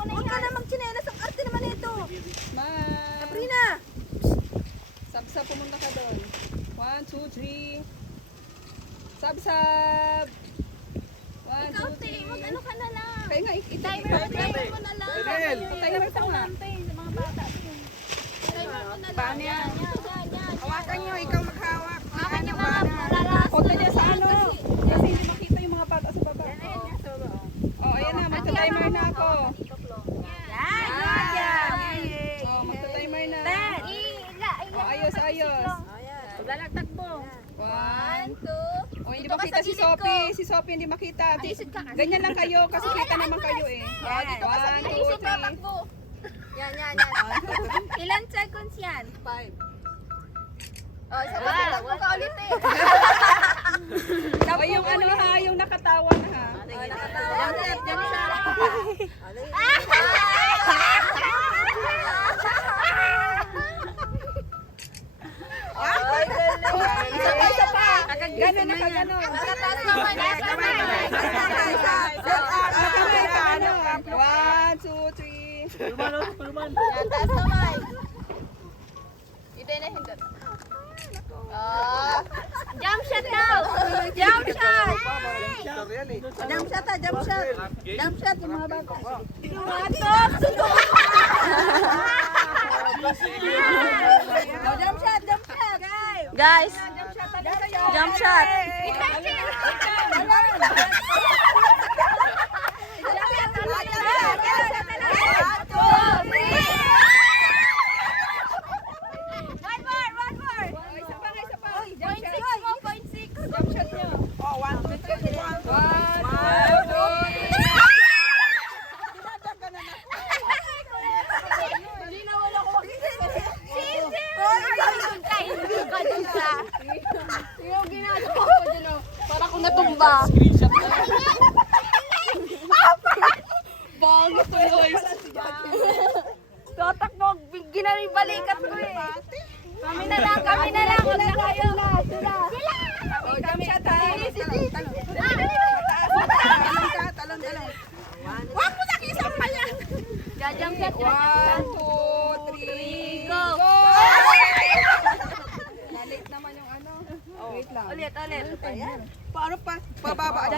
Huwag ka na magchinelas. Ang arte naman ito. Smile. Sabrina. Sab-sab, pumunta ka doon. 1, 2, 3. Sab-sab. 1, 2, 3. Mag-ano ka na lang. Kaya nga, Timer mo na lang. Timer ka nga. Sa mga bata din. Timer mo na lang. Paano yan? Hawakan nyo, ikaw maghawak. Hawakan niyo mga malalas. Punta niya sa ano. Kasi hindi makita yung mga bata sa baba. Oh, ayan na. Magta-timer na ako. Oh, magta-timer na. Oh, ayos, ayos. Lalagtakbo. 1. 2. Oh, hindi Dito ka makita sa si gilid ko. Sophie. Si Sophie hindi makita. Ganyan lang kayo kasi kita naman kayo eh. Dito ka sa 1, gilid. 2, Isip mo, 3. takbo. Yan. Ilan seconds yan? 5. Oh, isa pa takbo ka ulit eh. O yung ano ha, yung nakatawa na ha. Nakatawa. Diyan siya. Isa pa. Ganun na kaganon. Taas naman. Taas naman. Makamay ka ano. 1, 2, 3. Taas naman. Ito na hindi. Jump shot daw. Jump shot. Jump shot ha, jump shot. Jump shot yung mga bata. Oh, jump shot, jump shot. Guys, Jump shot. Isa pa, isa pa. Jump shot nyo. Oh, 1, 2, 3. 1, 2, 3. yung ginagawa ko dyan o. Para kung natumba. Bago tuloy. Tatakbo, ginaribalikat ko eh. Kami na lang. Wala kayo. Sila. Oh, jump shot ha. Talon. Huwag mo nakisang pa yan. Jajang set. 1, 2, 3. Go. Nalate naman yung ano. Wait lang. Ulit. Paano pa? Pababa.